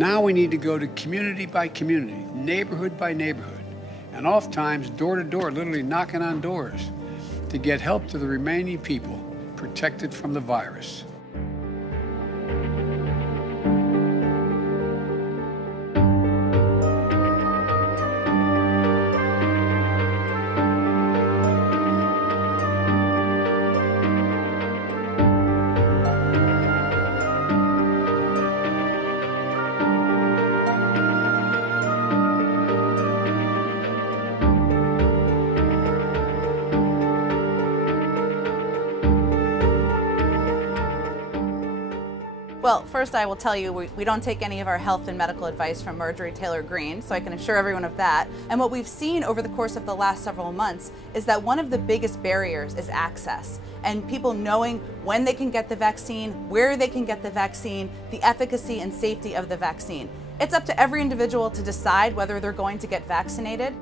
Now we need to go to community by community, neighborhood by neighborhood, and oftentimes door to door, literally knocking on doors, to get help to the remaining people protected from the virus. Well, first I will tell you, we don't take any of our health and medical advice from Marjorie Taylor Greene, so I can assure everyone of that. And what we've seen over the course of the last several months is that one of the biggest barriers is access, and people knowing when they can get the vaccine, where they can get the vaccine, the efficacy and safety of the vaccine. It's up to every individual to decide whether they're going to get vaccinated.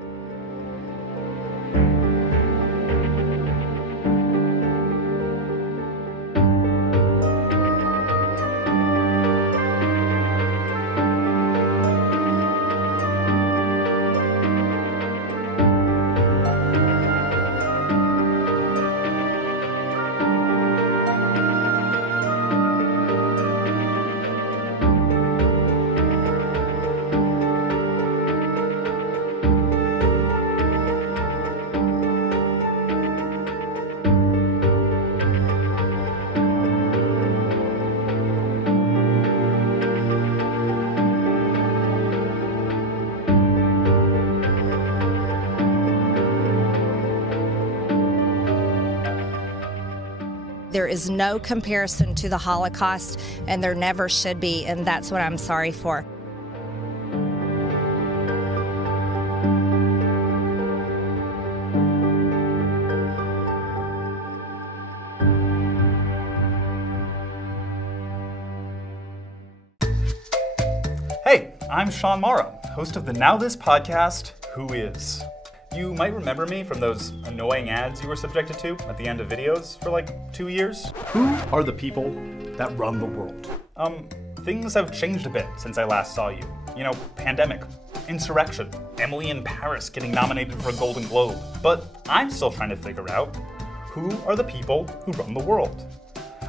There is no comparison to the Holocaust, and there never should be, and that's what I'm sorry for. Hey, I'm Sean Morrow, host of the NowThis podcast, Who Is? You might remember me from those annoying ads you were subjected to at the end of videos for like 2 years. Who are the people that run the world? Things have changed a bit since I last saw you. You know, pandemic, insurrection, Emily in Paris getting nominated for a Golden Globe. But I'm still trying to figure out, who are the people who run the world?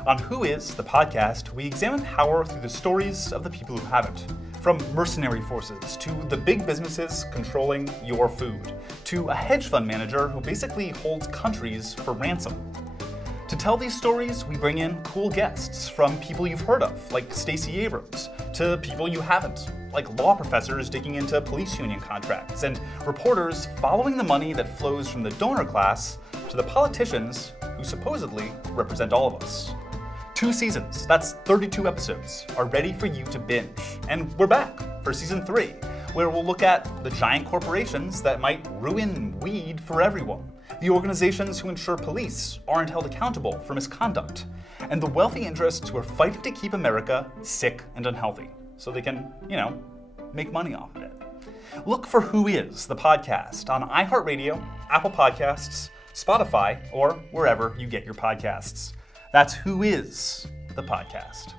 On Who Is, the podcast, we examine power through the stories of the people who have it. From mercenary forces, to the big businesses controlling your food, to a hedge fund manager who basically holds countries for ransom. To tell these stories, we bring in cool guests, from people you've heard of, like Stacey Abrams, to people you haven't, like law professors digging into police union contracts, and reporters following the money that flows from the donor class to the politicians who supposedly represent all of us. 2 seasons, that's 32 episodes, are ready for you to binge. And we're back for season 3, where we'll look at the giant corporations that might ruin weed for everyone, the organizations who ensure police aren't held accountable for misconduct, and the wealthy interests who are fighting to keep America sick and unhealthy, so they can, make money off of it. Look for Who Is, the podcast, on iHeartRadio, Apple Podcasts, Spotify, or wherever you get your podcasts. That's Who Is, the podcast.